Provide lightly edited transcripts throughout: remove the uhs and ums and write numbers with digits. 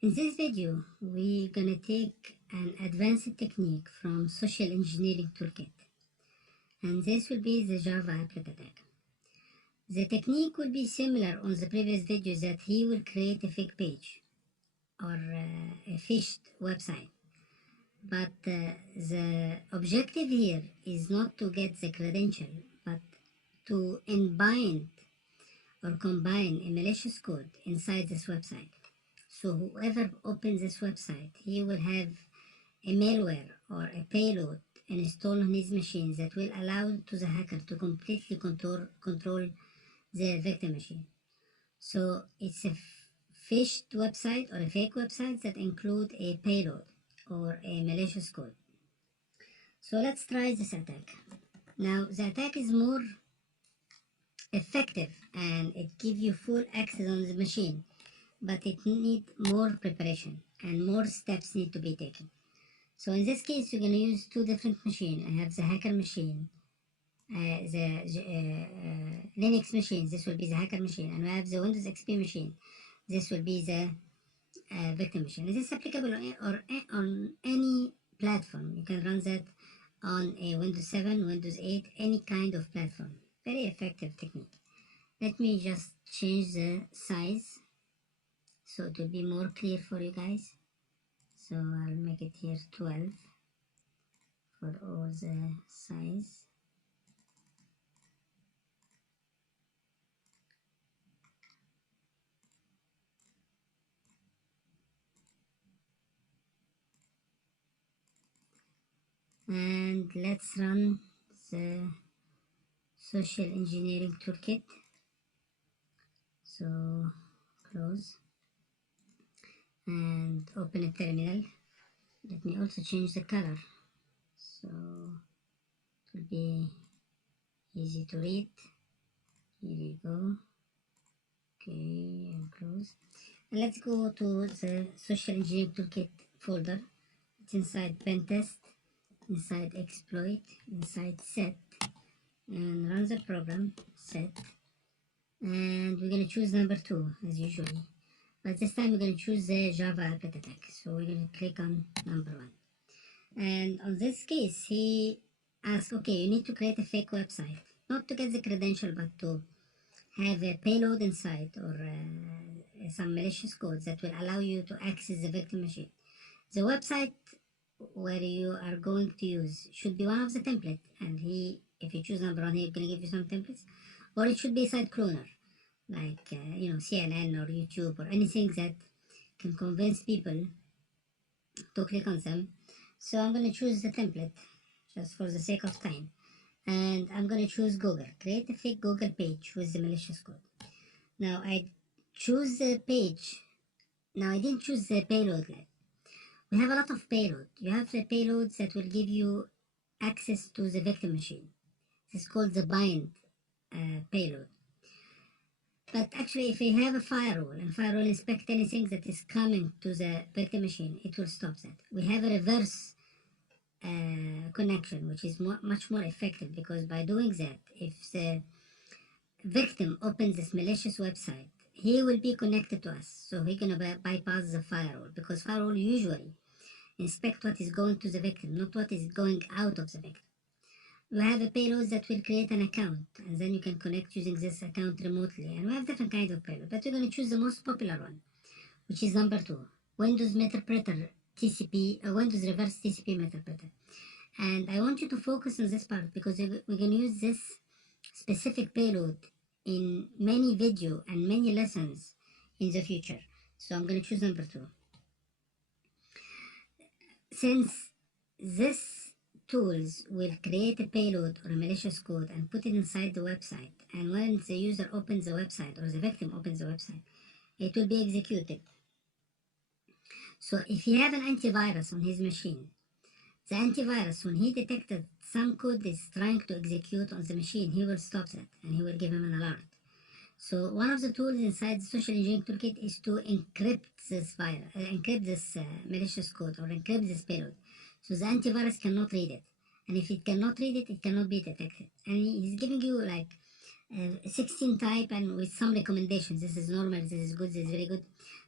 In this video, we're gonna take an advanced technique from Social Engineering Toolkit, and this will be the Java applet attack. The technique will be similar on the previous video, that he will create a fake page or a phished website. But the objective here is not to get the credential, but to combine a malicious code inside this website. So whoever opens this website, he will have a malware or a payload installed on his machine that will allow to the hacker to completely control the victim machine. So it's a phished website or a fake website that include a payload or a malicious code. So let's try this attack. Now the attack is more effective and it gives you full access on the machine, but it needs more preparation and more steps need to be taken. So in this case, you're going to use two different machines. I have the hacker machine, the Linux machine. This will be the hacker machine, and I have the Windows XP machine. This will be the victim machine. This is applicable on any platform. You can run that on a Windows 7, Windows 8, any kind of platform. Very effective technique. Let me just change the size so it will be more clear for you guys. So I'll make it here 12 for all the size. And let's run the Social Engineering Toolkit. So close and open a terminal. Let me also change the color so it will be easy to read. Here you go. Okay, and close. And let's go to the Social Engineering Toolkit folder. It's inside Pentest, inside Exploit, inside Set, and run the program, Set. And we're going to choose number 2 as usually. But this time we're going to choose the Java applet attack. So we're going to click on number 1. And on this case, he asks, okay, you need to create a fake website. Not to get the credential, but to have a payload inside or some malicious code that will allow you to access the victim machine. The website where you are going to use should be one of the templates. And if you choose number 1, he's going to give you some templates. Or it should be a site cloner, like CNN or YouTube or anything that can convince people to click on them. So I'm going to choose the template just for the sake of time, and I'm going to choose Google. Create a fake Google page with the malicious code. Now I choose the page. Now I didn't choose the payload yet. We have a lot of payload. You have the payloads that will give you access to the victim machine. This is called the bind payload. But actually, if we have a firewall and firewall inspect anything that is coming to the victim machine, it will stop that. We have a reverse connection, which is much more effective, because by doing that, if the victim opens this malicious website, he will be connected to us. So he's going to bypass the firewall, because firewall usually inspect what is going to the victim, not what is going out of the victim. We have a payload that will create an account, and then you can connect using this account remotely. And we have different kinds of payload, but we're going to choose the most popular one, which is number 2, Windows Meterpreter TCP, Windows Reverse TCP Meterpreter. And I want you to focus on this part, because we're going to use this specific payload in many video and many lessons in the future. So I'm going to choose number 2. Since this tools will create a payload or a malicious code and put it inside the website, and when the user opens the website or the victim opens the website, it will be executed. So if he have an antivirus on his machine, the antivirus, when he detected some code is trying to execute on the machine, he will stop that and he will give him an alert. So one of the tools inside the Social Engineering Toolkit is to encrypt this virus, encrypt this malicious code, or encrypt this payload, so the antivirus cannot read it. And if it cannot read it, it cannot be detected. And he's giving you like 16 type and with some recommendations. This is normal, this is good, this is very good.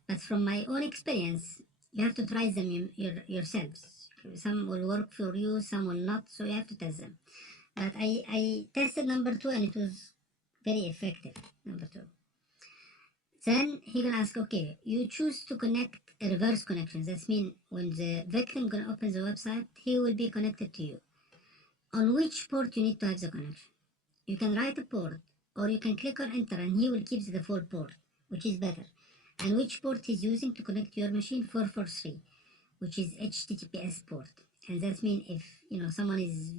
But from my own experience, you have to try them yourselves. Some will work for you, some will not, so you have to test them. But I tested number 2 and it was very effective, number 2. Then he gonna ask, okay, you choose to connect a reverse connection. That means when the victim gonna open the website, he will be connected to you. On which port you need to have the connection? You can write a port, or you can click on enter and he will keep the default port, which is better. And which port he's using to connect to your machine? 443, which is HTTPS port. And that means if someone is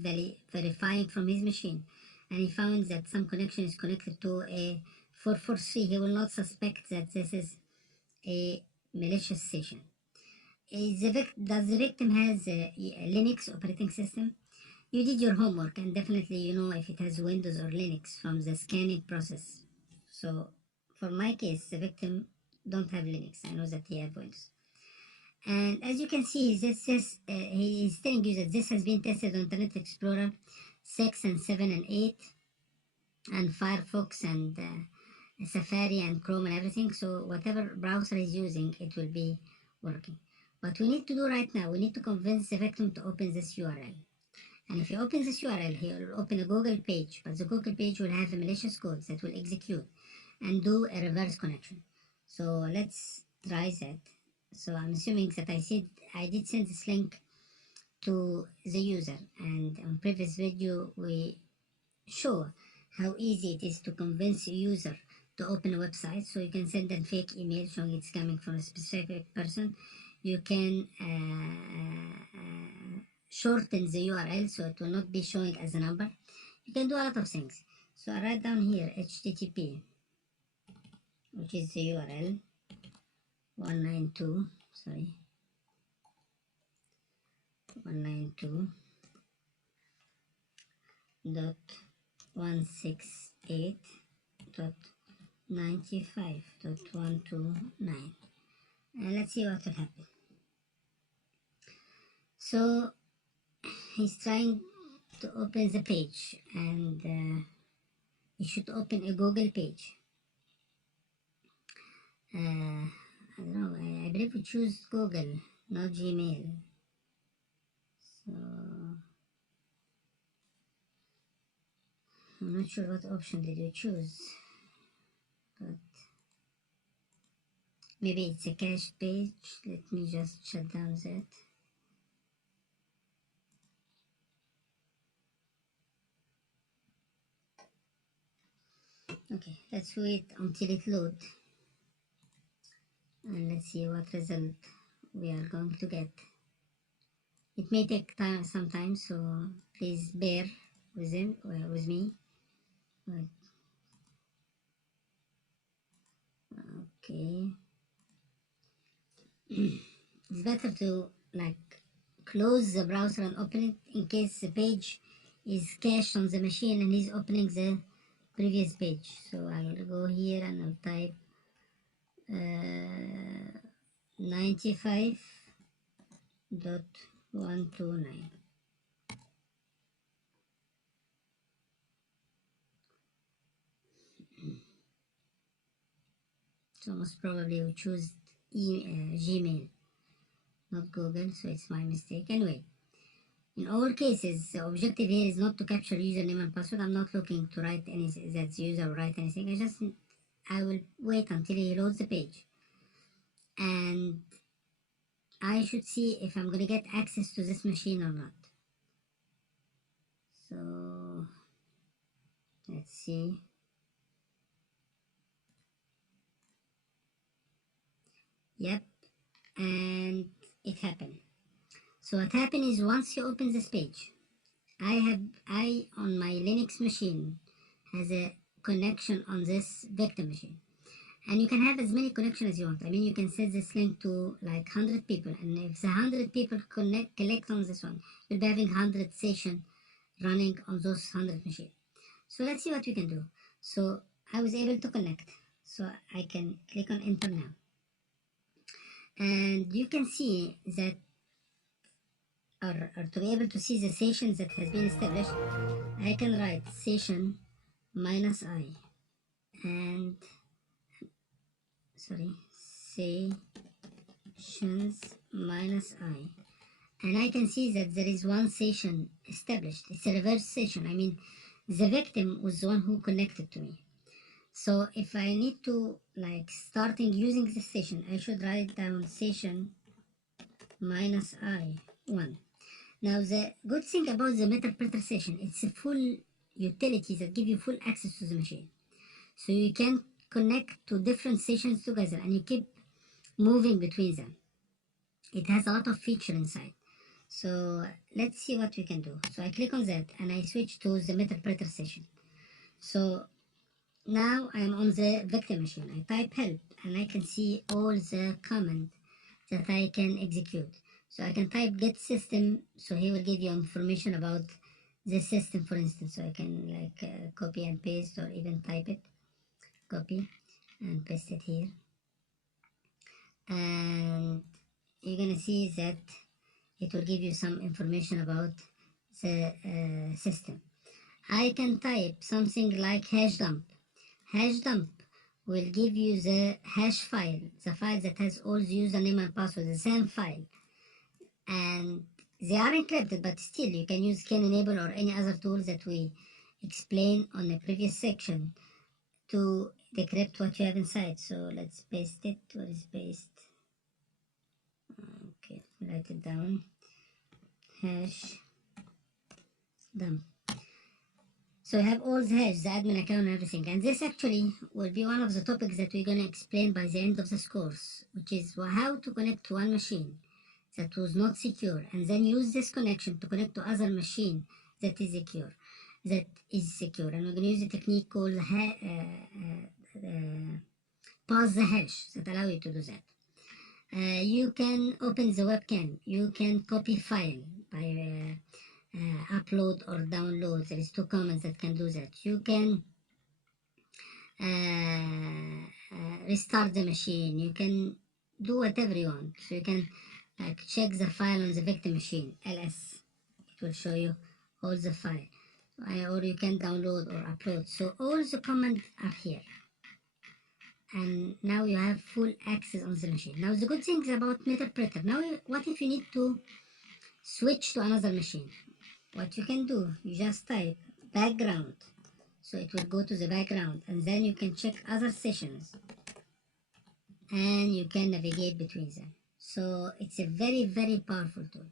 verifying from his machine and he found that some connection is connected to a 443, he will not suspect that this is a malicious session. Does the victim has a Linux operating system? You did your homework and definitely you know if it has Windows or Linux from the scanning process. So for my case, the victim don't have Linux. I know that he have Windows. And as you can see, he is telling you that this has been tested on Internet Explorer 6 and 7 and 8 and Firefox and Safari and Chrome and everything. So whatever browser is using, it will be working. What we need to do right now, we need to convince the victim to open this URL. And if he opens this URL, he will open a Google page, but the Google page will have a malicious code that will execute and do a reverse connection. So let's try that. So I'm assuming that I did send this link to the user, and on previous video we show how easy it is to convince a user to open a website. So you can send a fake email showing it's coming from a specific person. You can shorten the URL so it will not be showing as a number. You can do a lot of things. So I write down here HTTP, which is the URL 192.168.95.129, and let's see what will happen. So he's trying to open the page, and he should open a Google page. I don't know, I believe we choose Google, not Gmail. So I'm not sure what option did you choose, but maybe it's a cached page. Let me just shut down that. Okay, let's wait until it loads, and let's see what result we are going to get. It may take time sometimes, so please bear with me. Right. Okay. It's better to close the browser and open it in case the page is cached on the machine and he's opening the previous page. So I'll go here and I'll type 95.129. So most probably we choose Gmail, not Google, so it's my mistake. Anyway, in all cases, the objective here is not to capture username and password. I'm not looking to write anything that the user will write anything. I will wait until he loads the page, and I should see if I'm gonna get access to this machine or not. So let's see. Yep, and it happened. So what happened is once you open this page, I on my Linux machine has a connection on this victim machine, and you can have as many connections as you want. I mean, you can set this link to 100 people, and if the 100 people collect on this one, you'll be having 100 sessions running on those 100 machines. So let's see what we can do. So I was able to connect, so I can click on enter now, and you can see that, or to be able to see the sessions that has been established, I can write session minus I, and sorry, sessions minus I, and I can see that there is one session established. It's a reverse session. I mean, the victim was the one who connected to me. So if I need to like starting using this session, I should write down session minus I1. Now the good thing about the Meterpreter session, it's a full utility that give you full access to the machine. So you can connect to different sessions together and you keep moving between them. It has a lot of feature inside. So let's see what we can do. So I click on that and I switch to the Meterpreter session. So now I'm on the victim machine. I type help and I can see all the commands that I can execute. So I can type get system, so he will give you information about the system, for instance. So I can like copy and paste, or even type it, copy and paste it here, and you're gonna see that it will give you some information about the system. I can type something like hash dump. Hash dump will give you the hash file, the file that has all the username and password, the same file, and they are encrypted, but still you can use scan enable or any other tool that we explained on the previous section to decrypt what you have inside. So let's paste it. What is paste? Okay, write it down. Hash dump. So I have all the hash, the admin account and everything, and this actually will be one of the topics that we're going to explain by the end of this course, which is how to connect to one machine that was not secure and then use this connection to connect to other machine that is secure. And we're going to use a technique called pass the hash that allow you to do that. You can open the webcam, you can copy file by upload or download. There is two commands that can do that. You can restart the machine, you can do whatever you want. So you can like check the file on the victim machine, ls, it will show you all the file, or you can download or upload. So all the commands are here, and now you have full access on the machine. Now the good thing is about Meterpreter. Now what if you need to switch to another machine? What you can do, you just type background, so it will go to the background, and then you can check other sessions and you can navigate between them. So it's a very, very powerful tool.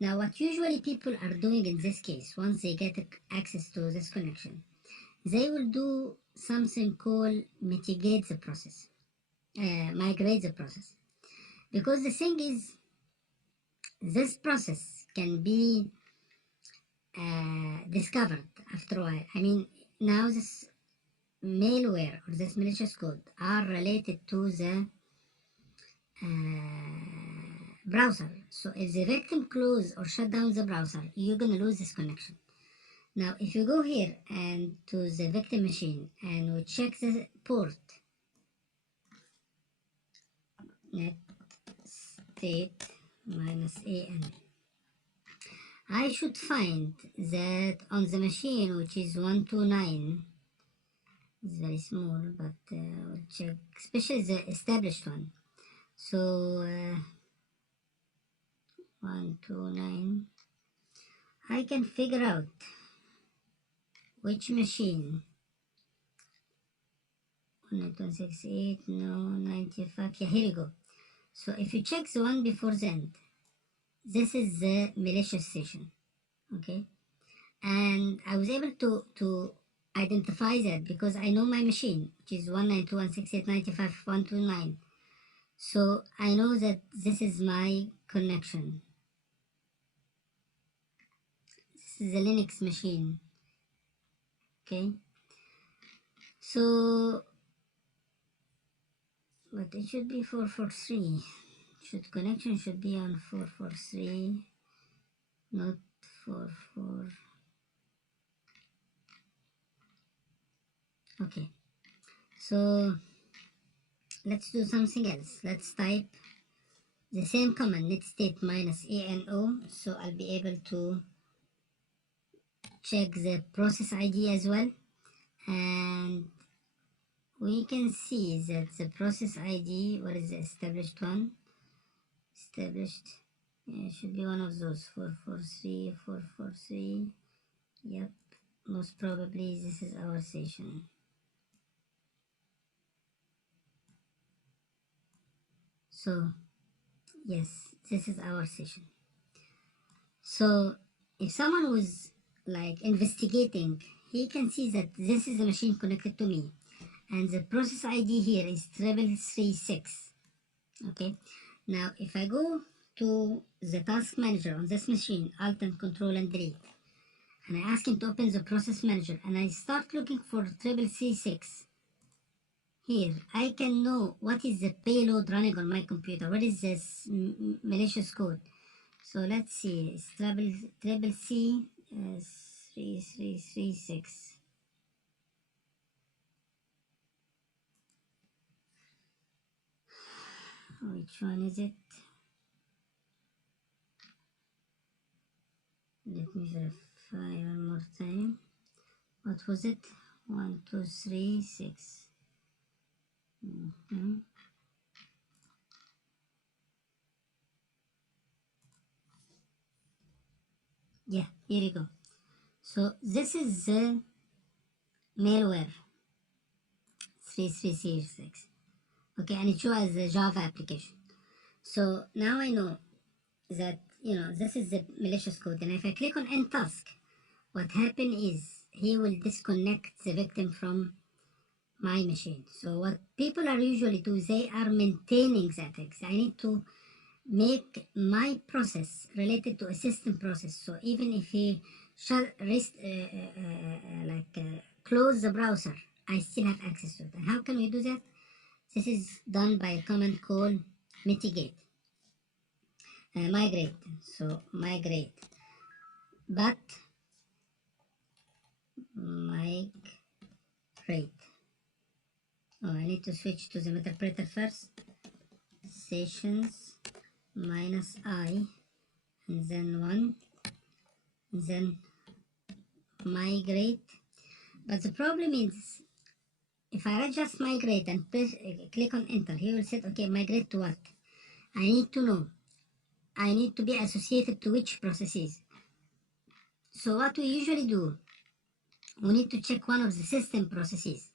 Now what usually people are doing in this case, once they get access to this connection, they will do something called mitigate the process, migrate the process. Because the thing is, this process can be discovered after a while. I mean, now this malware or this malicious code are related to the browser. So if the victim close or shut down the browser, you're gonna lose this connection. Now if you go here and to the victim machine and we check the port, net state -an, I should find that on the machine, which is 129, it's very small, but we'll check, especially the established one. So 129, I can figure out which machine. 168, no, 95, yeah, here you go. So if you check the one before then, this is the malicious session, okay? And I was able to identify that because I know my machine, which is 192.168.95.129. So I know that this is my connection. This is a Linux machine, okay? So, but it should be 443. Connection should be on 443, not 44. Okay, so let's do something else. Let's type the same command, netstate -ano, so I'll be able to check the process ID as well, and we can see that the process ID, what is the established one? Established, it should be one of those, 443. Yep, most probably this is our session. So yes, this is our session. So if someone was like investigating, he can see that this is a machine connected to me, and the process ID here is 3336. Okay, now if I go to the task manager on this machine, Alt and Control and Delete, and I ask him to open the process manager, and I start looking for 3336, here I can know what is the payload running on my computer, what is this malicious code. So let's see, it's triple C 3336. Which one is it? Let me verify one more time. What was it? 1236. Yeah, here you go. So this is the malware 3336. Okay, and it shows as the Java application. So now I know that, this is the malicious code, and if I click on end task, what happened is he will disconnect the victim from my machine. So what people are usually do, they are maintaining the attacks. I need to make my process related to a system process. So even if he close the browser, I still have access to it. And how can we do that? This is done by a command called mitigate. Migrate. So migrate. But migrate. Oh, I need to switch to the interpreter first. Sessions -I, and then 1, and then migrate. But the problem is, if I just migrate and click on enter, he will say, okay, migrate to what? I need to know. I need to be associated to which processes. So what we usually do, we need to check one of the system processes.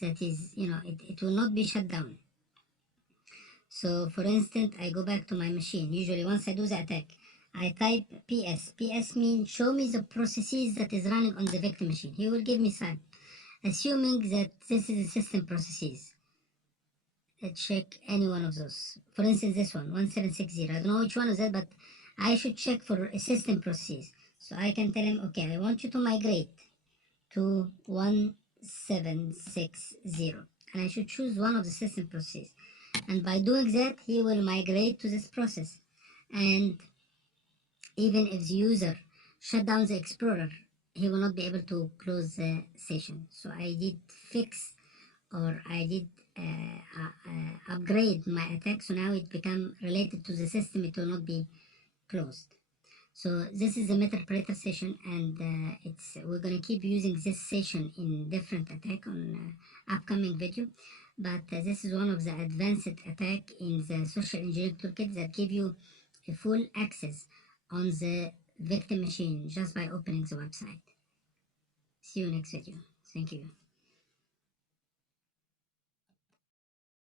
That is, it will not be shut down. So for instance, I go back to my machine. Usually once I do the attack, I type PS. PS means show me the processes that is running on the victim machine. He will give me some, assuming that this is the system processes. Let's check any one of those. For instance, this one, 1760. I don't know which one is that, but I should check for system processes. So I can tell him, okay, I want you to migrate to 1760. And I should choose one of the system processes. And by doing that, he will migrate to this process. And even if the user shut down the Explorer, he will not be able to close the session. So I did fix, or I did upgrade my attack, so now it become related to the system, it will not be closed. So this is the interpreter session, and we're going to keep using this session in different attack on upcoming video. But this is one of the advanced attack in the social engineering toolkit that give you a full access on the victim machine just by opening the website. See you next video. Thank you.